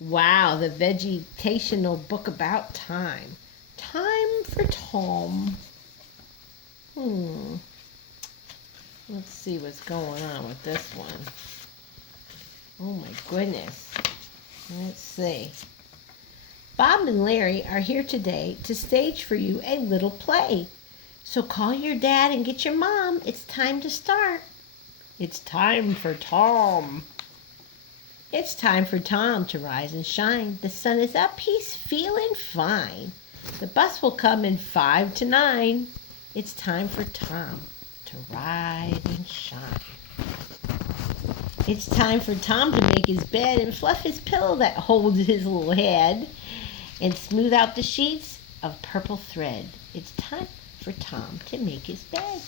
Wow, the vegetational book about time. Time for Tom. Hmm. Let's see what's going on with this one. Oh my goodness. Let's see. Bob and Larry are here today to stage for you a little play. So call your dad and get your mom. It's time to start. It's time for Tom. It's time for Tom to rise and shine. The sun is up. He's feeling fine. The bus will come in 5 to 9. It's time for Tom to rise and shine. It's time for Tom to make his bed and fluff his pillow that holds his little head and smooth out the sheets of purple thread. It's time for Tom to make his bed.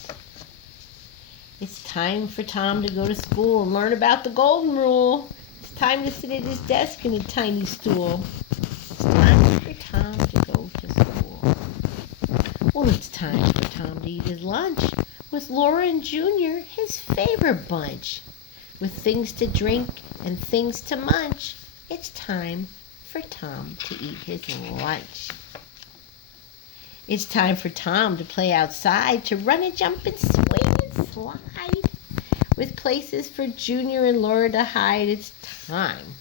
It's time for Tom to go to school and learn about the golden rule. It's time to sit at his desk in a tiny stool. It's time for Tom to go to school. Well, it's time for Tom to eat his lunch with Laura and Junior, his favorite bunch. With things to drink and things to munch, it's time for Tom to eat his lunch. It's time for Tom to play outside, to run and jump and swing and slide. With places for Junior and Laura to hide, it's time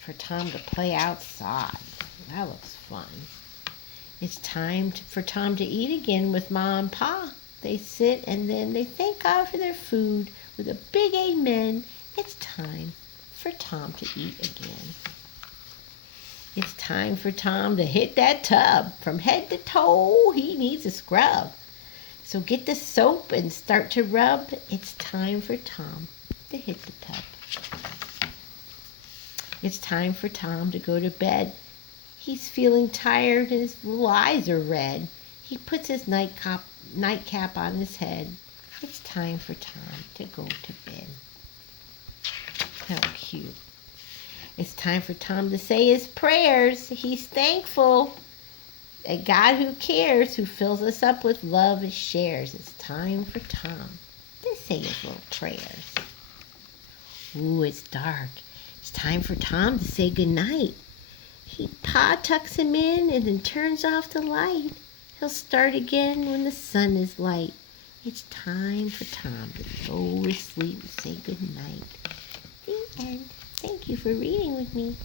for Tom to play outside. That looks fun. It's time for Tom to eat again with Ma and Pa. They sit and then they thank God for their food with a big amen. It's time for Tom to eat again. It's time for Tom to hit that tub. From head to toe, he needs a scrub. So get the soap and start to rub. It's time for Tom to hit the tub. It's time for Tom to go to bed. He's feeling tired and his little eyes are red. He puts his nightcap on his head. It's time for Tom to go to bed. How cute. It's time for Tom to say his prayers. He's thankful. A God who cares, who fills us up with love and shares. It's time for Tom to say his little prayers. Ooh, it's dark. It's time for Tom to say goodnight. Pa tucks him in and then turns off the light. He'll start again when the sun is light. It's time for Tom to go to sleep and say goodnight. The end. Thank you for reading with me.